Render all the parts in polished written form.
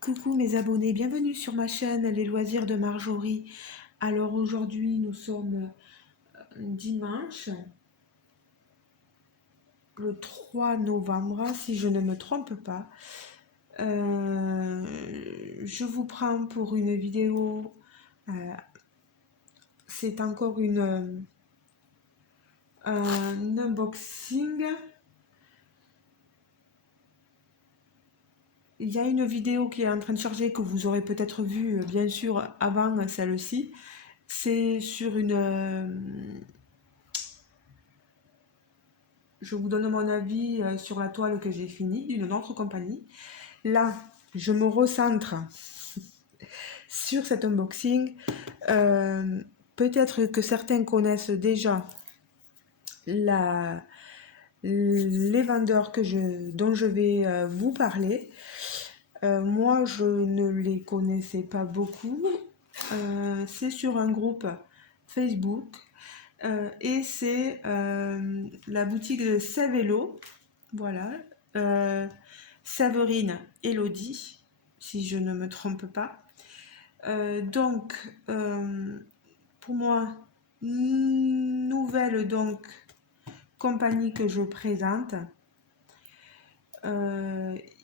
Coucou mes abonnés, bienvenue sur ma chaîne Les Loisirs de Marjorie. Alors aujourd'hui nous sommes dimanche, le 3 novembre, si je ne me trompe pas. Je vous prends pour une vidéo, c'est encore un unboxing. Il y a une vidéo qui est en train de charger que vous aurez peut-être vue bien sûr avant celle-ci. C'est sur je vous donne mon avis sur la toile que j'ai finie d'une autre compagnie. Là, je me recentre sur cet unboxing. Peut-être que certains connaissent déjà la, les vendeurs dont je vais vous parler. Moi, je ne les connaissais pas beaucoup. C'est sur un groupe Facebook. Et c'est la boutique de Savello, voilà, Séverine Elodie, si je ne me trompe pas. Donc, pour moi, nouvelle donc compagnie que je présente.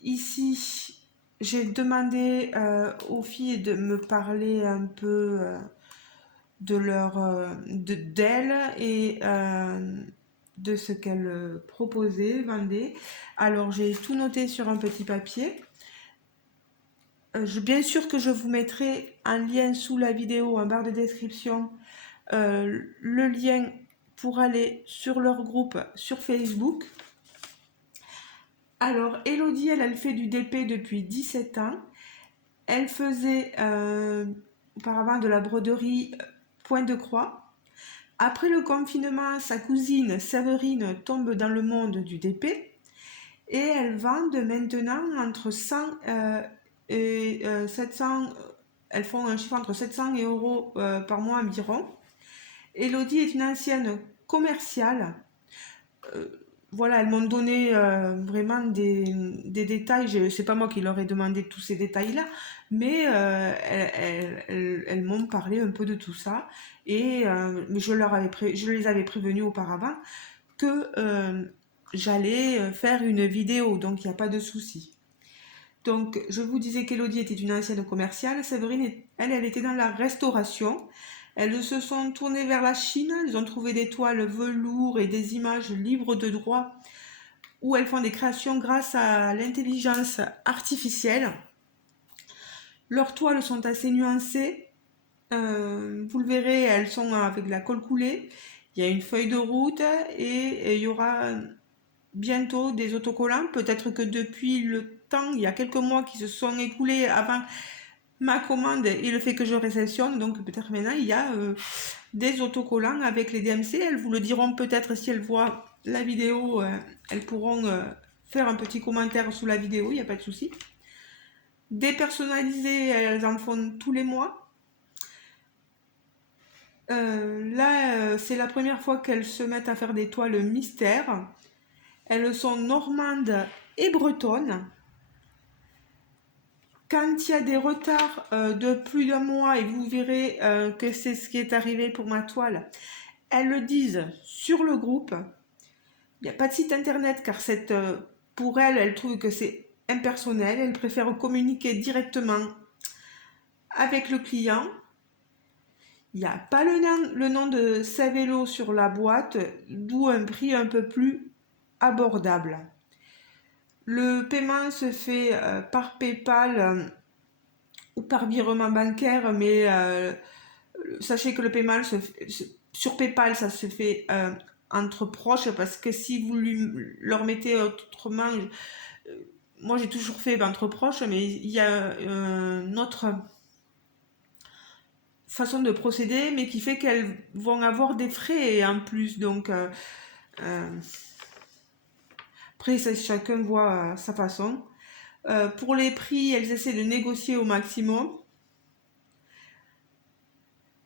Ici, j'ai demandé aux filles de me parler un peu d'elles et de ce qu'elles proposaient, vendaient. Alors j'ai tout noté sur un petit papier. Bien sûr que je vous mettrai un lien sous la vidéo en barre de description, le lien pour aller sur leur groupe sur Facebook. Alors Elodie, elle fait du DP depuis 17 ans. Elle faisait auparavant de la broderie point de croix. Après le confinement, sa cousine Séverine tombe dans le monde du DP et elle vend maintenant entre 100 et 700, elles font un chiffre entre 700 euros par mois environ. Elodie est une ancienne commerciale. Euh, voilà, elles m'ont donné vraiment des détails. C'est pas moi qui leur ai demandé tous ces détails-là, mais elles m'ont parlé un peu de tout ça. Et je les avais prévenus auparavant que j'allais faire une vidéo, donc il n'y a pas de souci. Donc, je vous disais qu'Elodie était une ancienne commerciale. Séverine, elle était dans la restauration. Elles se sont tournées vers la Chine. Elles ont trouvé des toiles velours et des images libres de droit où elles font des créations grâce à l'intelligence artificielle. Leurs toiles sont assez nuancées. Vous le verrez, elles sont avec de la colle coulée. Il y a une feuille de route et il y aura bientôt des autocollants. Peut-être que depuis le temps, il y a quelques mois qui se sont écoulés avant ma commande et le fait que je réceptionne, donc peut-être maintenant il y a des autocollants avec les DMC. Elles vous le diront peut-être si elles voient la vidéo, elles pourront faire un petit commentaire sous la vidéo, il n'y a pas de souci. Dépersonnalisées, elles en font tous les mois. Là, c'est la première fois qu'elles se mettent à faire des toiles mystères. Elles sont normandes et bretonnes. Quand il y a des retards de plus d'un mois, et vous verrez que c'est ce qui est arrivé pour ma toile, elles le disent sur le groupe. Il n'y a pas de site internet car pour elles trouvent que c'est impersonnel. Elles préfèrent communiquer directement avec le client. Il n'y a pas le nom de Savello sur la boîte, d'où un prix un peu plus abordable. Le paiement se fait par PayPal ou par virement bancaire, mais sachez que le paiement sur PayPal, ça se fait entre proches, parce que si vous leur mettez autrement, moi j'ai toujours fait entre proches, mais il y a une autre façon de procéder, mais qui fait qu'elles vont avoir des frais en plus. Donc après, chacun voit sa façon. Pour les prix, elles essaient de négocier au maximum.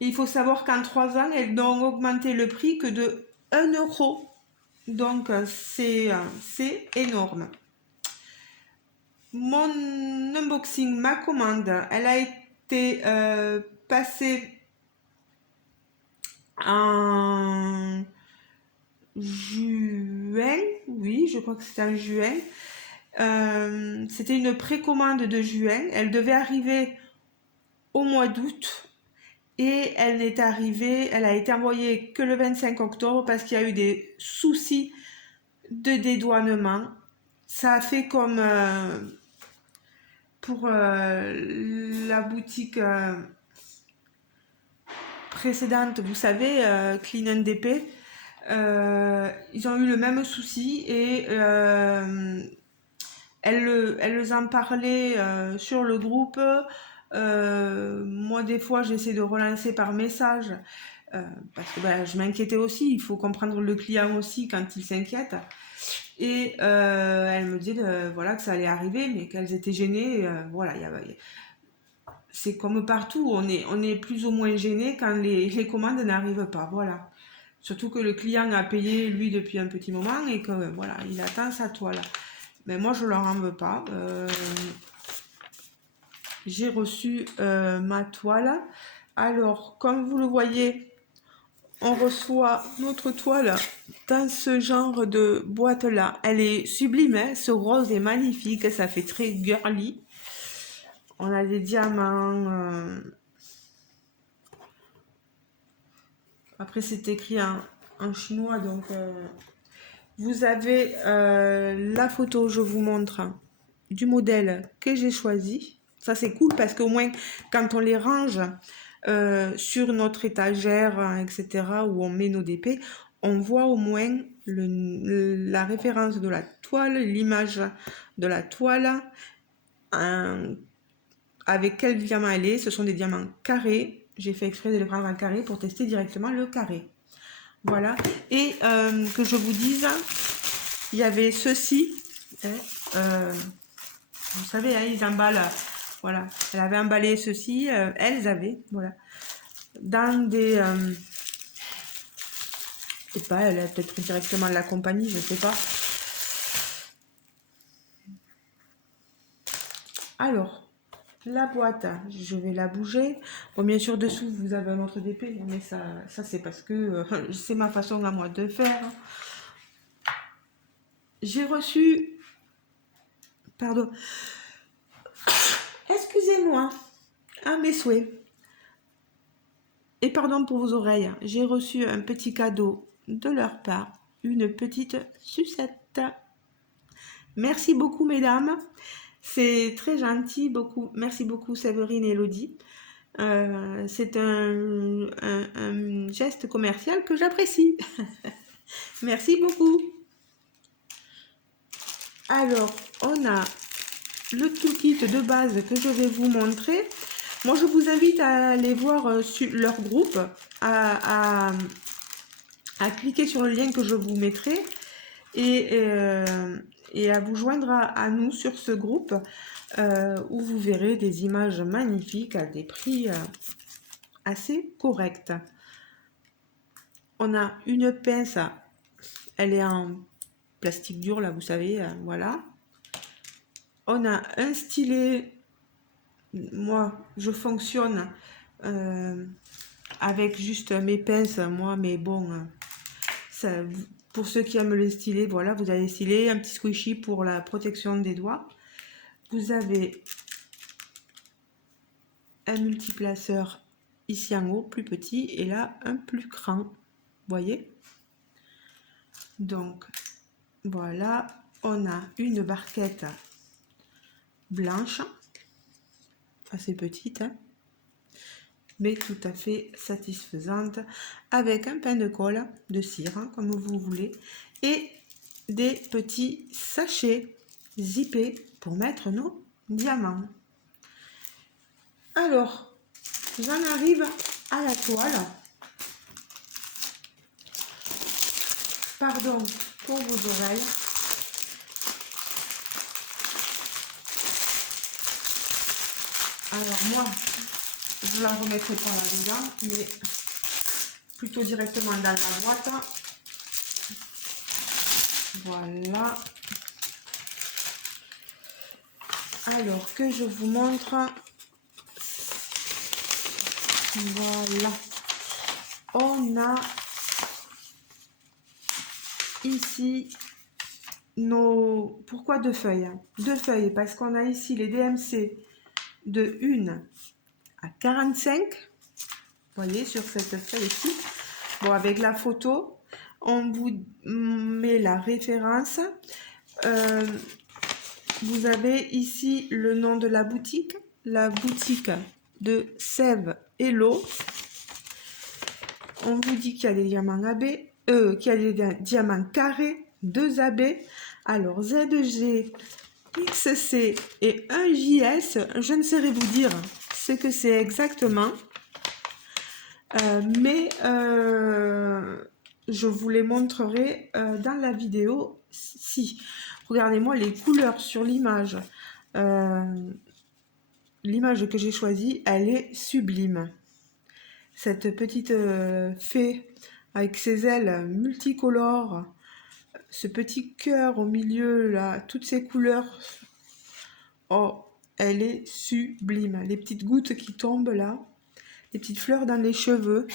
Et il faut savoir qu'en 3 ans, elles n'ont augmenté le prix que de 1 euro. Donc c'est énorme. mon unboxing, ma commande, elle a été passée en juin. Oui, je crois que c'était en juin. C'était une précommande de juin. Elle devait arriver au mois d'août. Et elle n'est arrivée, elle a été envoyée que le 25 octobre parce qu'il y a eu des soucis de dédouanement. Ça a fait comme pour la boutique précédente, vous savez, Clean and DP. Ils ont eu le même souci et elles en parlaient sur le groupe. Moi, des fois, j'essaie de relancer par message parce que je m'inquiétais aussi. Il faut comprendre le client aussi quand il s'inquiète. Et elle me disait voilà, que ça allait arriver, mais qu'elles étaient gênées. Voilà, c'est comme partout, on est plus ou moins gêné quand les commandes n'arrivent pas. Voilà. Surtout que le client a payé lui depuis un petit moment et que voilà, il attend sa toile. Mais moi, je leur en veux pas. J'ai reçu ma toile. Alors, comme vous le voyez, on reçoit notre toile dans ce genre de boîte là. Elle est sublime, hein. Ce rose est magnifique, ça fait très girly. On a des diamants. Après, c'est écrit en chinois, donc vous avez la photo, je vous montre, du modèle que j'ai choisi. Ça, c'est cool parce qu'au moins, quand on les range sur notre étagère, etc., où on met nos DP, on voit au moins la référence de la toile, l'image de la toile, avec quel diamant elle est. Ce sont des diamants carrés. J'ai fait exprès de les prendre en carré pour tester directement le carré. Voilà. Et que je vous dise, il y avait ceci. Vous savez, hein, ils emballent. Voilà. Elle avait emballé ceci. Elles avaient. Voilà. Dans des. Je sais pas, elle a peut-être directement la compagnie, je sais pas. Alors, la boîte, je vais la bouger. Bon, bien sûr, dessous, vous avez un autre DP, mais ça c'est parce que c'est ma façon à moi de faire. J'ai reçu... Pardon. Excusez-moi. À mes souhaits. Et pardon pour vos oreilles. J'ai reçu un petit cadeau de leur part. Une petite sucette. Merci beaucoup, mesdames. C'est très gentil. Beaucoup. Merci beaucoup, Séverine et Elodie. C'est un geste commercial que j'apprécie. Merci beaucoup. Alors, on a le toolkit de base que je vais vous montrer. Moi, je vous invite à aller voir sur leur groupe, à cliquer sur le lien que je vous mettrai et à vous joindre à nous sur ce groupe où vous verrez des images magnifiques à des prix assez corrects. On a une pince, elle est en plastique dur là, vous savez, voilà. On a un stylet. Moi, je fonctionne avec juste mes pinces, moi, mais bon, ça, pour ceux qui aiment les stylets, voilà, vous avez stylet, un petit squishy pour la protection des doigts. Vous avez un multiplaceur ici en haut, plus petit, et là, un plus grand, voyez. Donc, voilà, on a une barquette blanche, assez petite, hein, mais tout à fait satisfaisante, avec un pain de colle, de cire, hein, comme vous voulez, et des petits sachets zippés pour mettre nos diamants. Alors, j'en arrive à la toile. Pardon pour vos oreilles. Alors moi, je la remettrai pas là-dedans, mais plutôt directement dans la boîte. Voilà. Alors que je vous montre, voilà, on a ici nos... Pourquoi deux feuilles? Deux feuilles, parce qu'on a ici les DMC de 1 à 45. Vous voyez, sur cette feuille-ci. Bon, avec la photo, on vous met la référence. Vous avez ici le nom de la boutique de Sève et l'eau. On vous dit qu'il y a des diamants AB, qu'il y a des diamants carrés, 2 AB. Alors ZG, XC et 1 JS, je ne saurais vous dire ce que c'est exactement. Mais je vous les montrerai dans la vidéo. Si, regardez-moi les couleurs sur l'image. L'image que j'ai choisie, elle est sublime. Cette petite fée avec ses ailes multicolores, ce petit cœur au milieu, là, toutes ces couleurs. Oh, elle est sublime. Les petites gouttes qui tombent là, les petites fleurs dans les cheveux.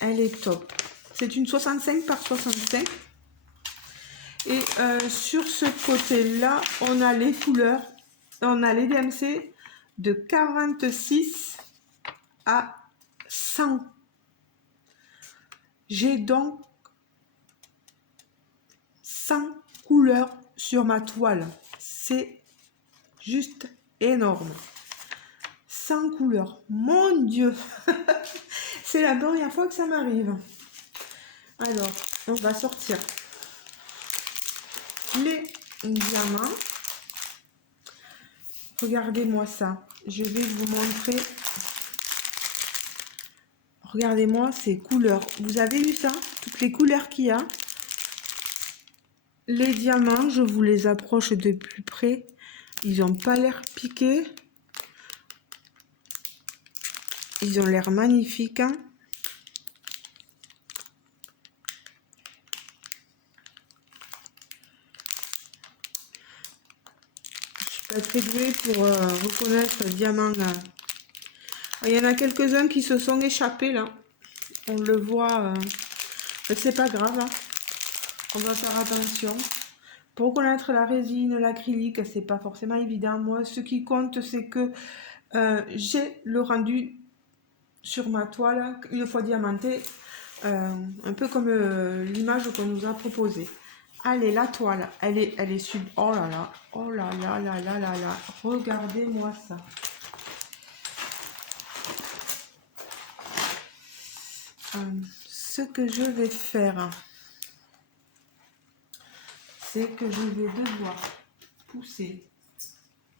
Elle est top. C'est une 65 par 65. Et sur ce côté-là, on a les couleurs. On a les DMC de 46 à 100. J'ai donc 100 couleurs sur ma toile. C'est juste énorme. 100 couleurs. Mon Dieu. C'est la première fois que ça m'arrive. Alors, on va sortir les diamants. Regardez-moi ça. Je vais vous montrer. Regardez-moi ces couleurs. Vous avez vu ça? Toutes les couleurs qu'il y a. Les diamants, je vous les approche de plus près. Ils n'ont pas l'air piqués. Ils ont l'air magnifiques. Hein? Je suis pas très douée pour reconnaître le diamant. Il y en a quelques-uns qui se sont échappés là. On le voit. Mais c'est pas grave. Hein. On va faire attention. Pour reconnaître la résine, l'acrylique, c'est pas forcément évident. Moi, ce qui compte, c'est que j'ai le rendu sur ma toile, une fois diamantée, un peu comme l'image qu'on nous a proposée. Allez, la toile, elle est sub. Oh là là, oh là là là là là là. Regardez-moi ça. Ce que je vais faire, c'est que je vais devoir pousser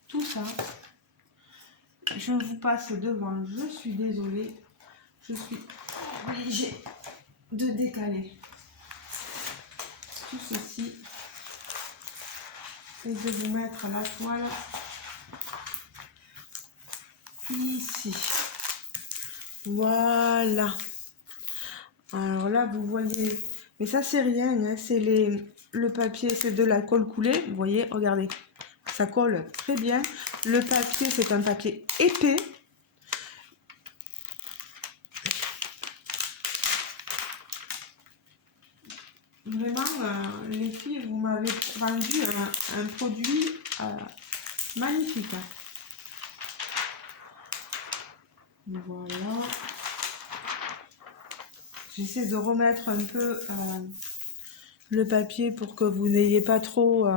tout ça. Je vous passe devant, je suis désolée, je suis obligée de décaler tout ceci et de vous mettre la toile ici. Voilà. Alors là, vous voyez, mais ça c'est rien, hein, c'est le papier, c'est de la colle coulée. Vous voyez, regardez, ça colle très bien. Le papier, c'est un papier épais. Vraiment, les filles, vous m'avez vendu un produit magnifique. Voilà. J'essaie de remettre un peu le papier pour que vous n'ayez pas trop...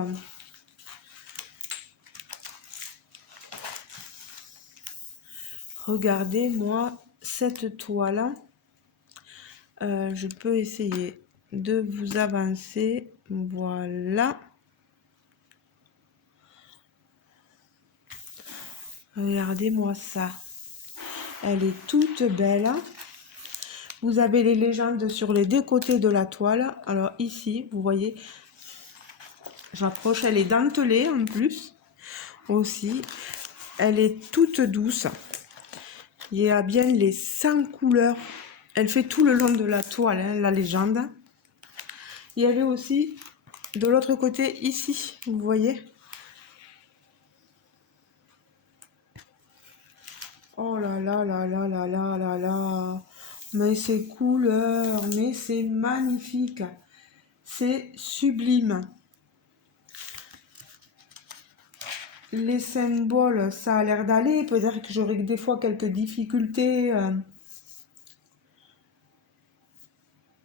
Regardez-moi cette toile. Je peux essayer de vous avancer. Voilà. Regardez-moi ça. Elle est toute belle. Vous avez les légendes sur les deux côtés de la toile. Alors ici, vous voyez, j'approche, elle est dentelée en plus. Aussi, elle est toute douce. Il y a bien les 100 couleurs. Elle fait tout le long de la toile, hein, la légende. Et elle est aussi de l'autre côté, ici, vous voyez. Oh là là là là là là là là. Mais ces couleurs, mais c'est magnifique. C'est sublime. Les symboles, ça a l'air d'aller. Peut-être que j'aurai des fois quelques difficultés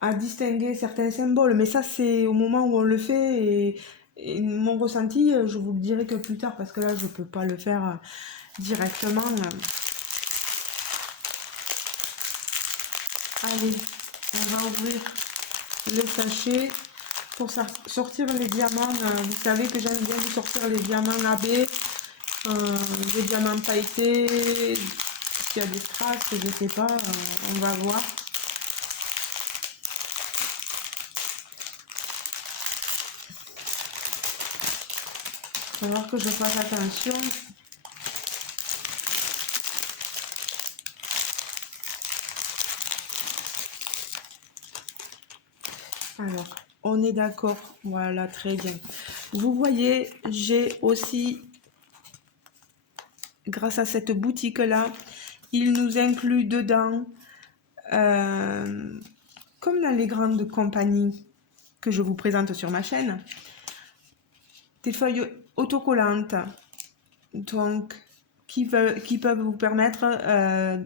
à distinguer certains symboles. Mais ça, c'est au moment où on le fait. Et mon ressenti, je vous le dirai que plus tard. Parce que là, je ne peux pas le faire directement. Allez, on va ouvrir le sachet pour sortir les diamants. Vous savez que j'aime bien vous sortir les diamants AB, les diamants pailletés. S'il y a des strass, je sais pas, on va voir. Il va falloir que je fasse attention. Alors, on est d'accord. Voilà, très bien. Vous voyez, j'ai aussi, grâce à cette boutique-là, il nous inclut dedans, comme dans les grandes compagnies que je vous présente sur ma chaîne, des feuilles autocollantes, donc qui peuvent vous permettre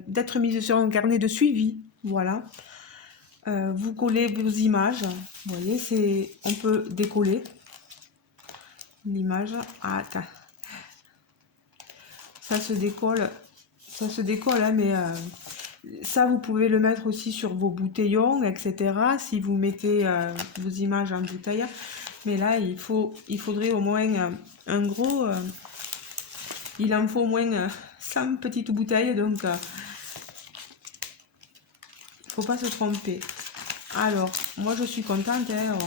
d'être mises sur un carnet de suivi. Voilà. Vous collez vos images. Vous voyez, on peut décoller l'image. Ah, ça se décolle, hein, mais ça, vous pouvez le mettre aussi sur vos bouteillons, etc. Si vous mettez vos images en bouteille. Mais là, il faudrait au moins un gros... il en faut au moins 100 petites bouteilles, donc il ne faut pas se tromper. Alors, moi je suis contente, hein,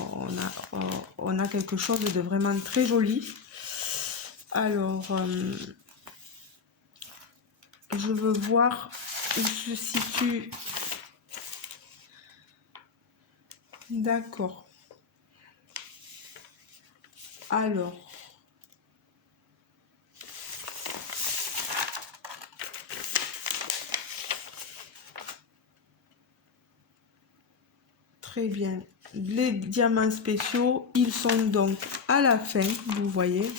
on a quelque chose de vraiment très joli. Alors, je veux voir où se situe. D'accord. Alors, très bien. Les diamants spéciaux, ils sont donc à la fin, vous voyez.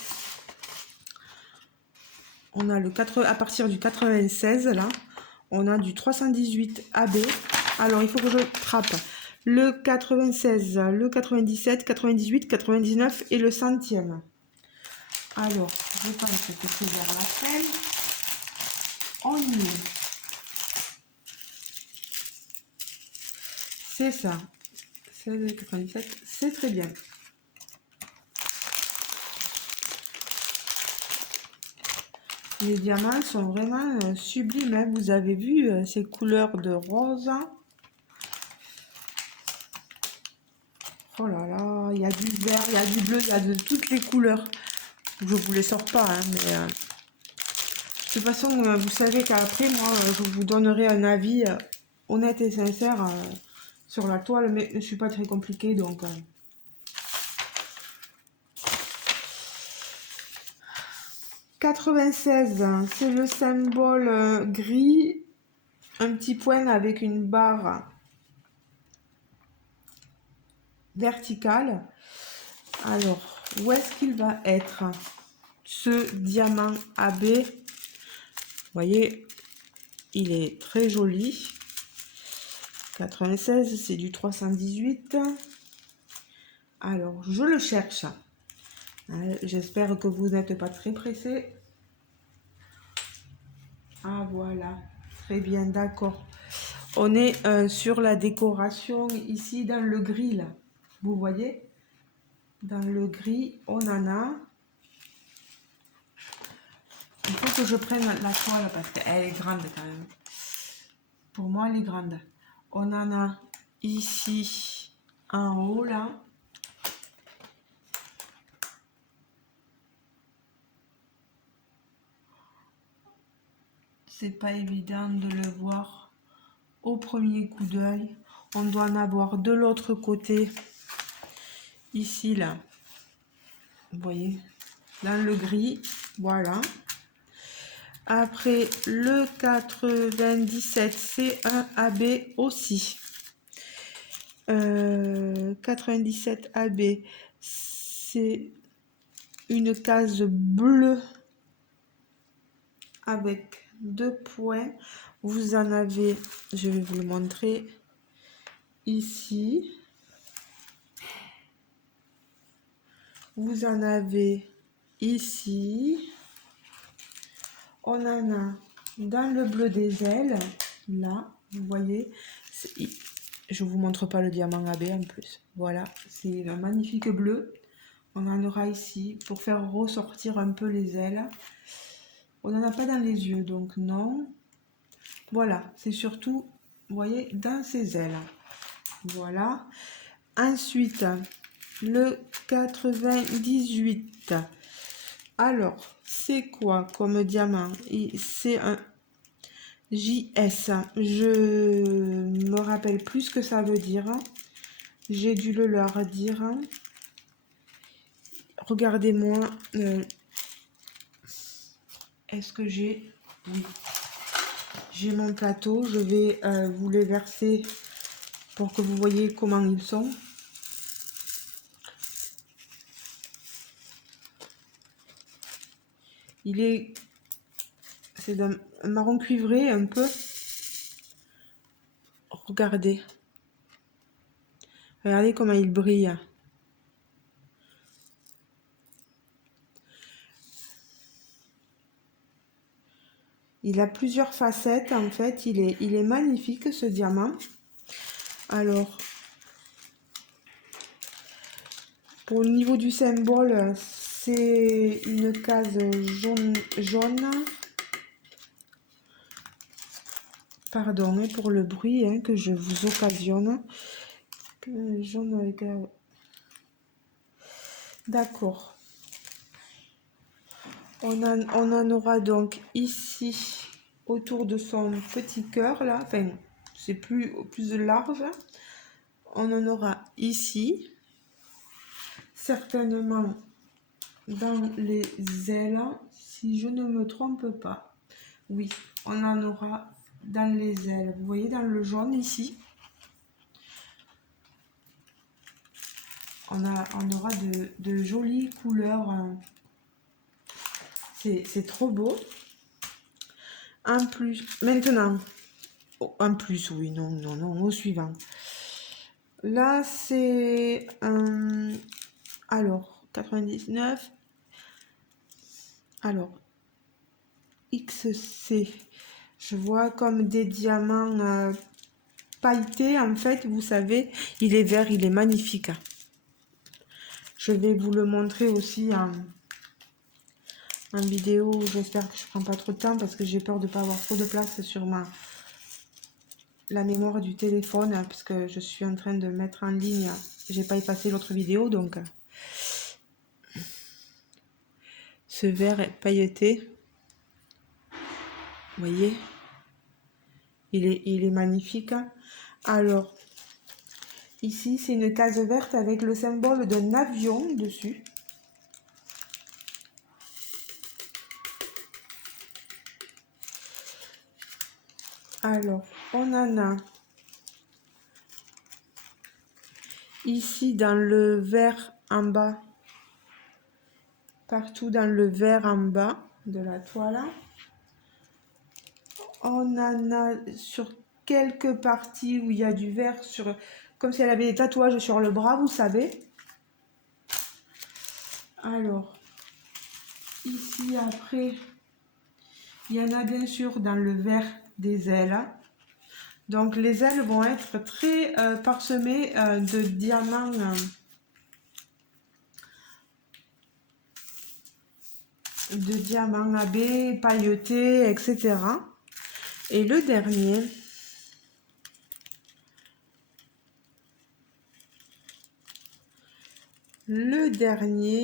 On a à partir du 96, là. On a du 318 AB. Alors, il faut que je trappe le 96, le 97, 98, 99 et le centième. Alors, je pense que c'est vers la fin. On y est. C'est ça. 16, 97, c'est très bien. Les diamants sont vraiment sublimes, hein. Vous avez vu ces couleurs de rose. Oh là là, il y a du vert, il y a du bleu, il y a de toutes les couleurs. Je vous les sors pas, hein, mais de toute façon, vous savez qu'après, moi, je vous donnerai un avis honnête et sincère sur la toile, mais je ne suis pas très compliquée, donc... 96, c'est le symbole gris, un petit point avec une barre verticale. Alors, où est-ce qu'il va être ce diamant AB? Vous voyez, il est très joli. 96, c'est du 318. Alors, je le cherche. J'espère que vous n'êtes pas très pressé. Ah, voilà. Très bien, d'accord. On est sur la décoration ici dans le gris, là. Vous voyez? Dans le gris, on en a. Il faut que je prenne la toile parce qu'elle est grande quand même. Pour moi, elle est grande. On en a ici en haut, là. C'est pas évident de le voir au premier coup d'œil. On doit en avoir de l'autre côté. Ici, là. Vous voyez? Dans le gris. Voilà. Après, le 97 C1AB aussi. 97 AB, c'est une case bleue avec 2 points. Vous en avez, je vais vous le montrer ici. Vous en avez ici. On en a dans le bleu des ailes, là, vous voyez. Je vous montre pas le diamant AB en plus. Voilà, c'est un magnifique bleu. On en aura ici pour faire ressortir un peu les ailes. On n'en a pas dans les yeux, donc non. Voilà, c'est surtout, vous voyez, dans ses ailes. Voilà. Ensuite, le 98. Alors, c'est quoi comme diamant? C'est un JS. Je me rappelle plus ce que ça veut dire. J'ai dû le leur dire. Regardez-moi. Est-ce que j'ai... Oui. J'ai mon plateau. Je vais vous les verser pour que vous voyez comment ils sont. C'est d'un marron cuivré un peu. Regardez. Regardez comment il brille. Il a plusieurs facettes en fait. Il est magnifique ce diamant. Alors, pour le niveau du symbole, c'est une case jaune. Pardon hein, pour le bruit hein, que je vous occasionne. Jaune avec... D'accord. On en aura donc ici, autour de son petit cœur, là. Enfin, c'est plus large. On en aura ici. Certainement dans les ailes, si je ne me trompe pas. Oui, on en aura dans les ailes. Vous voyez dans le jaune ici. On aura de jolies couleurs. C'est trop beau. En plus, maintenant, en plus, oui, non, au suivant. Là, c'est alors, 99. Alors, XC. Je vois comme des diamants pailletés. En fait, vous savez, il est vert, il est magnifique. Je vais vous le montrer aussi en vidéo. J'espère que je ne prends pas trop de temps parce que j'ai peur de ne pas avoir trop de place sur la mémoire du téléphone parce que je suis en train de mettre en ligne. J'ai pas effacé l'autre vidéo donc ce vert est pailleté. Vous voyez, il est magnifique. Alors ici c'est une case verte avec le symbole d'un avion dessus. Alors on en a ici dans le vert en bas, partout dans le vert en bas de la toile. On en a sur quelques parties où il y a du vert, comme si elle avait des tatouages sur le bras, vous savez. Alors, ici après, il y en a bien sûr dans le vert des ailes. Donc les ailes vont être très parsemées de diamants. De diamants AB, pailletés, etc. Et le dernier,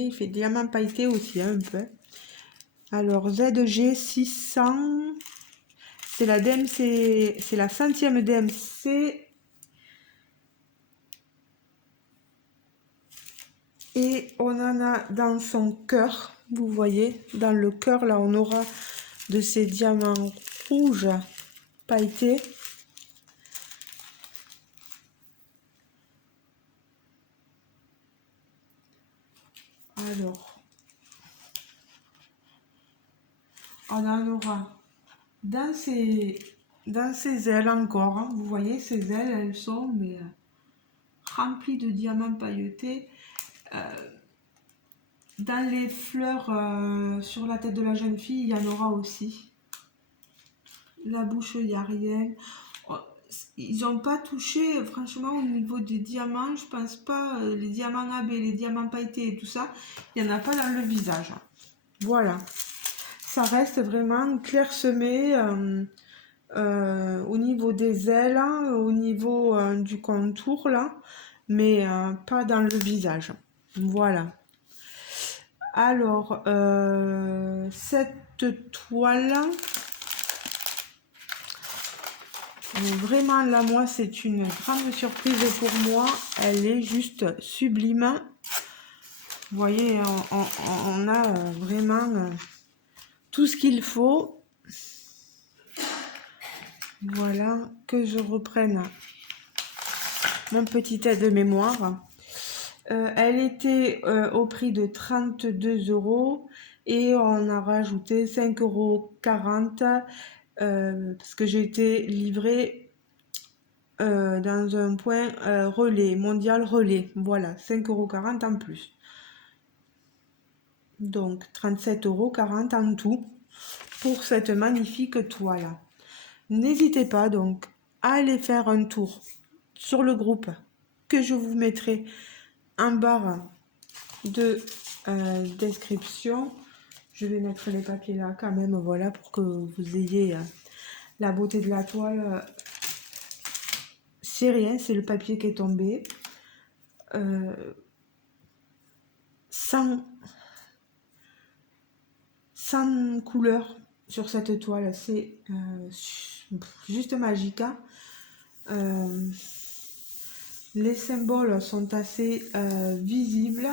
il fait diamant pailleté aussi un peu. Alors ZG 600, c'est la DMC, c'est la 100e DMC. Et on en a dans son cœur, vous voyez, dans le cœur là on aura de ces diamants rouges pailletés. Alors, on en aura dans ces ailes encore, hein. Vous voyez, ces ailes, elles sont mais, remplies de diamants pailletés. Dans les fleurs sur la tête de la jeune fille, il y en aura aussi. La bouche, il n'y a rien. Oh, ils n'ont pas touché, franchement, au niveau des diamants. Je pense pas, les diamants AB, les diamants pailletés et tout ça, il n'y en a pas dans le visage. Voilà. Ça reste vraiment clairsemé au niveau des ailes, au niveau du contour, là, mais pas dans le visage. Voilà. Alors, cette toile, vraiment là, moi, c'est une grande surprise pour moi. Elle est juste sublime. Vous voyez, on a vraiment tout ce qu'il faut. Voilà, que je reprenne mon petit aide-mémoire. Elle était au prix de 32 € et on a rajouté 5,40 € parce que j'ai été livrée dans un point relais, mondial relais. Voilà, 5,40 € en plus. Donc 37,40 € en tout pour cette magnifique toile. N'hésitez pas donc à aller faire un tour sur le groupe que je vous mettrai en barre de description. Je vais mettre les papiers là quand même, voilà, pour que vous ayez la beauté de la toile. C'est rien, c'est le papier qui est tombé. Sans couleur sur cette toile, c'est juste magique. Les symboles sont assez visibles.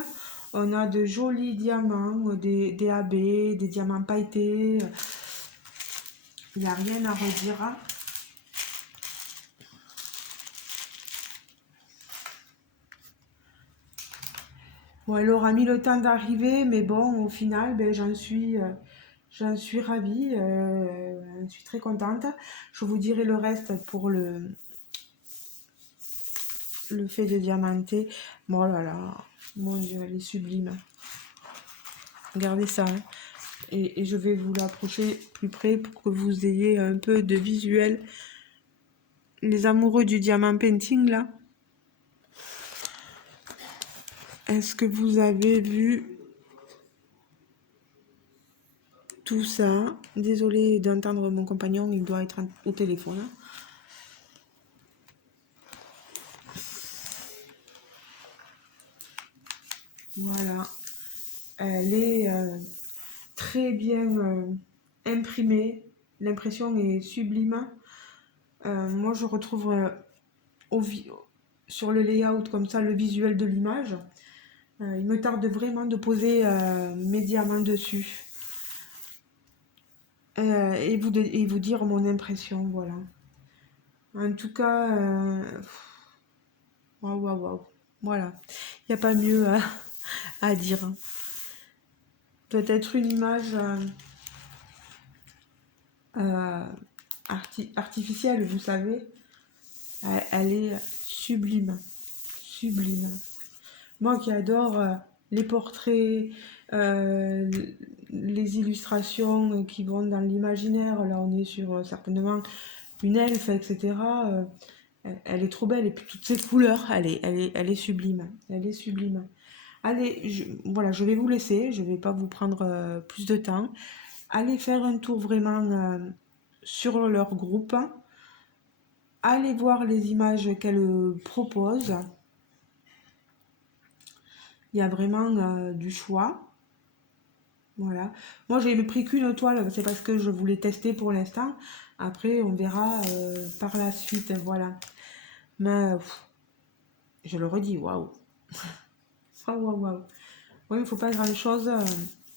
On a de jolis diamants, des AB, des diamants pailletés. Il n'y a rien à redire. Bon, elle aura mis le temps d'arriver, mais bon, au final, ben, j'en suis ravie. Je suis très contente. Je vous dirai le reste pour le fait de diamanter. Bon là là, mon Dieu, elle est sublime. Regardez ça, hein. Et je vais vous l'approcher plus près pour que vous ayez un peu de visuel. Les amoureux du diamant painting là, est-ce que vous avez vu tout ça? Désolée d'entendre mon compagnon, il doit être au téléphone, hein. Voilà, elle est très bien imprimée, l'impression est sublime. Moi je retrouve sur le layout comme ça le visuel de l'image. Il me tarde vraiment de poser mes diamants dessus et vous dire mon impression, voilà. En tout cas, waouh, waouh, waouh. Voilà, il n'y a pas mieux à dire. Peut-être une image artificielle, vous savez. Elle est sublime, sublime. Moi qui adore les portraits, les illustrations qui vont dans l'imaginaire, là on est sur certainement une elfe, etc. Elle est trop belle, et puis toutes ces couleurs, elle est sublime, elle est sublime. Allez, voilà, je vais vous laisser, je vais pas vous prendre plus de temps. Allez faire un tour vraiment sur leur groupe. Allez voir les images qu'elle propose. Il y a vraiment du choix. Voilà. Moi, j'ai pris qu'une toile, c'est parce que je voulais tester pour l'instant. Après, on verra par la suite. Voilà. Mais, je le redis, waouh. Waouh, waouh, waouh. Oui, il ne faut pas grand-chose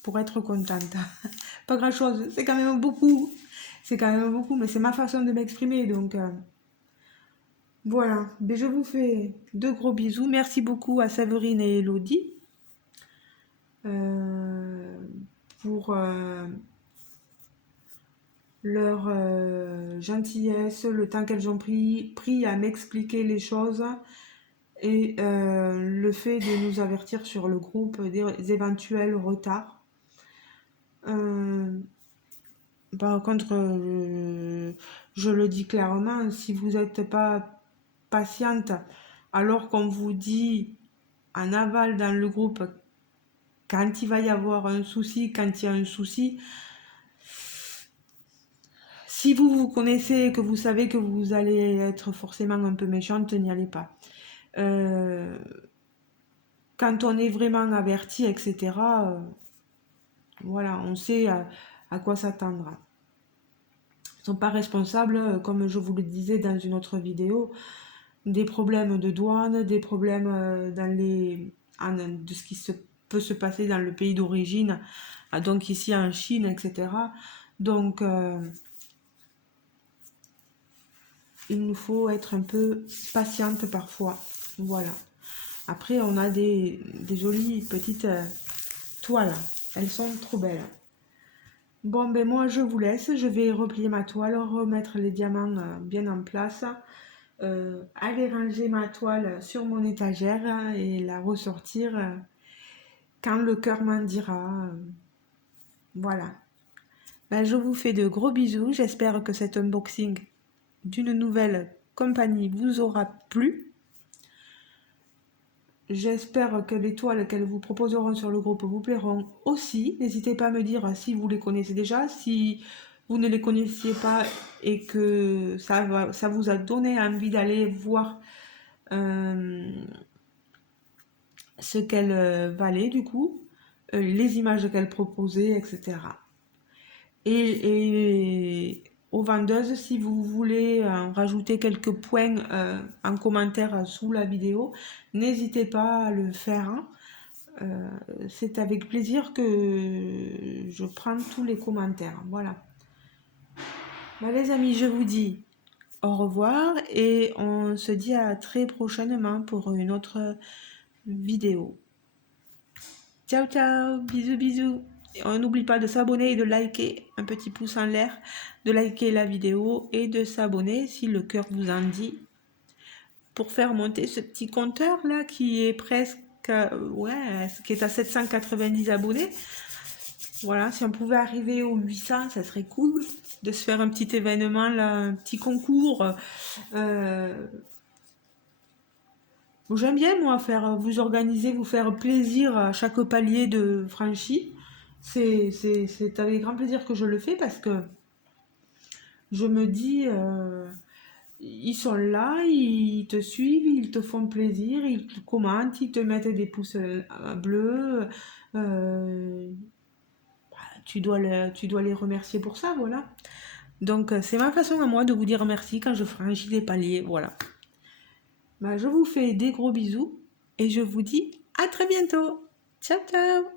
pour être contente. Pas grand-chose, c'est quand même beaucoup. C'est quand même beaucoup, mais c'est ma façon de m'exprimer, donc voilà. Mais je vous fais de gros bisous. Merci beaucoup à Séverine et Elodie pour leur gentillesse, le temps qu'elles ont pris à m'expliquer les choses et le fait de nous avertir sur le groupe des éventuels retards. Par contre, je le dis clairement, si vous n'êtes pas patiente, alors qu'on vous dit en aval dans le groupe quand il va y avoir un souci, quand il y a un souci, si vous vous connaissez, que vous savez que vous allez être forcément un peu méchante, n'y allez pas. Quand on est vraiment averti, etc., voilà, on sait à quoi s'attendre. Ils ne sont pas responsables, comme je vous le disais dans une autre vidéo, des problèmes de douane, des problèmes de ce qui peut se passer dans le pays d'origine, donc ici en Chine, etc. Donc, il nous faut être un peu patiente parfois. Voilà. Après, on a des jolies petites toiles. Elles sont trop belles. Bon, ben moi, je vous laisse. Je vais replier ma toile, remettre les diamants bien en place. Aller ranger ma toile sur mon étagère et la ressortir quand le cœur m'en dira. Voilà. Ben, je vous fais de gros bisous. J'espère que cet unboxing d'une nouvelle compagnie vous aura plu. J'espère que les toiles qu'elles vous proposeront sur le groupe vous plairont aussi. N'hésitez pas à me dire si vous les connaissez déjà, si vous ne les connaissiez pas et que ça vous a donné envie d'aller voir ce qu'elles valaient du coup, les images qu'elles proposaient, etc. Et aux vendeuses, si vous voulez rajouter quelques points en commentaire sous la vidéo, n'hésitez pas à le faire. C'est avec plaisir que je prends tous les commentaires. Voilà. Bah, les amis, je vous dis au revoir et on se dit à très prochainement pour une autre vidéo. Ciao ciao, bisous bisous. Et on n'oublie pas de s'abonner et de liker, un petit pouce en l'air, de liker la vidéo et de s'abonner si le cœur vous en dit pour faire monter ce petit compteur là qui est presque qui est à 790 abonnés. Voilà, si on pouvait arriver aux 800, ça serait cool de se faire un petit événement là, un petit concours. J'aime bien moi vous organiser, vous faire plaisir à chaque palier de franchi. C'est avec grand plaisir que je le fais parce que je me dis ils sont là, ils te suivent, ils te font plaisir, ils te commentent, ils te mettent des pouces bleus. Tu dois les remercier pour ça, voilà. Donc, c'est ma façon à moi de vous dire merci quand je franchis des paliers, voilà. Bah, je vous fais des gros bisous et je vous dis à très bientôt. Ciao, ciao!